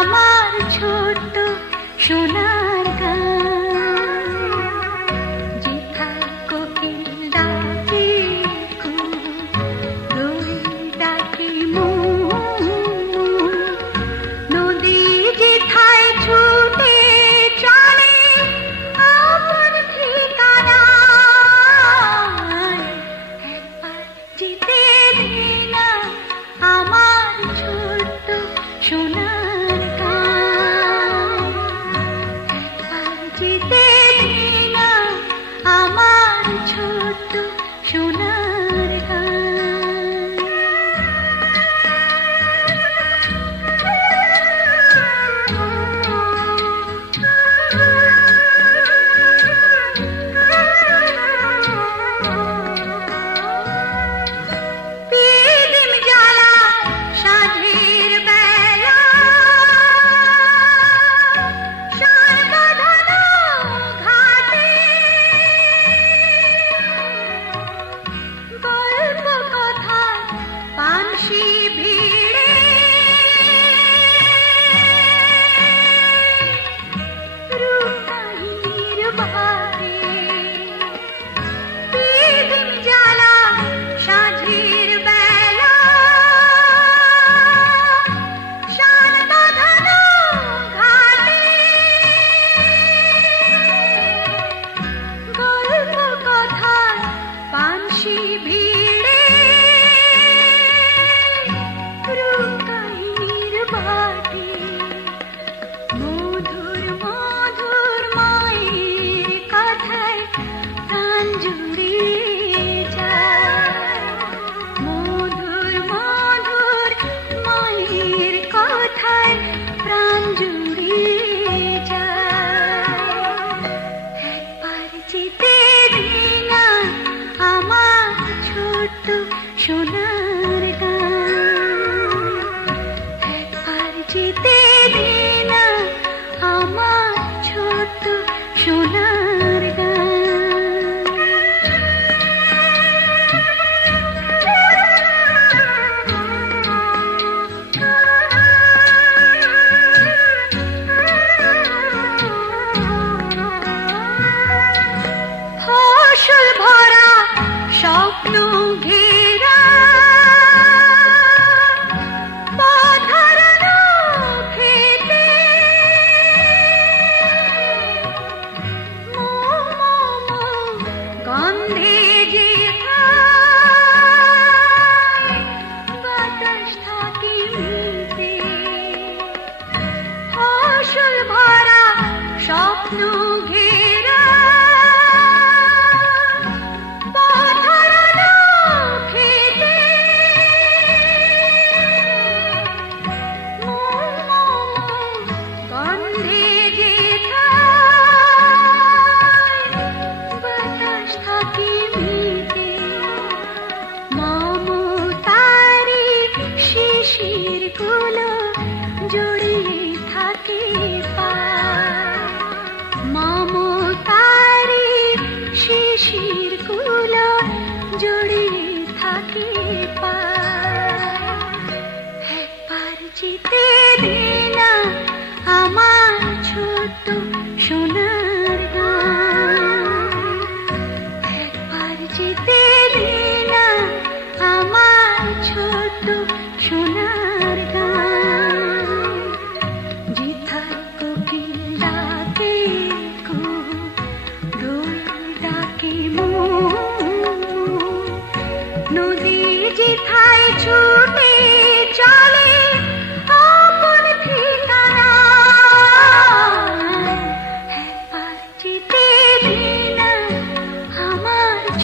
আমার ছোট্ট সোনার গান, যেথায় কোকিল ডাকে রই ডাকে নদী, যেথায় ছুটে চলে আপন ঠিকানায়। একবার যেতে দে না আমার ছোট্ট সোনার গান, একবার যেতে দে না আমার ছোট্ট সোনার গান। পিদিম জ্বালা সাঁঝের বেলা, সার বাঁধানো ঘাটে, গল্প কথা পানসি ভিড়ে, রূপহীর বাটে। পিদিম জ্বালা সাঁঝের বেলা, সার বাঁধানো ঘাটে, গল্প কথা পানসি ভিড়ে, রূপহীর বাটে। মধুর মধুর মায়ের কথায় প্রাণ জুড়ে যায়, মধুর মধুর মায়ের কথায় প্রাণ জুড়ে যায়। একবার যেতে দে না আমার ছোট্ট সোনার গান, একবার যেতে দে না আমার ছোট্ট সোনার গান। ফসল ভরা স্বপ্ন ঘেরা, পথ হারানো খেতে, গন্ধে যেথায় বাতাস থাকে মিলতে। ফসল ভরা স্বপ্ন ঘেরা, পথ হারানো খেতে, গন্ধে যেথায় বাতাস থাকে মিলতে। মমতারি শিশিরগুলো জড়িয়ে থাকে পায়, মমতারি শিশিরগুলো জড়িয়ে থাকে পায়। একবার যেতে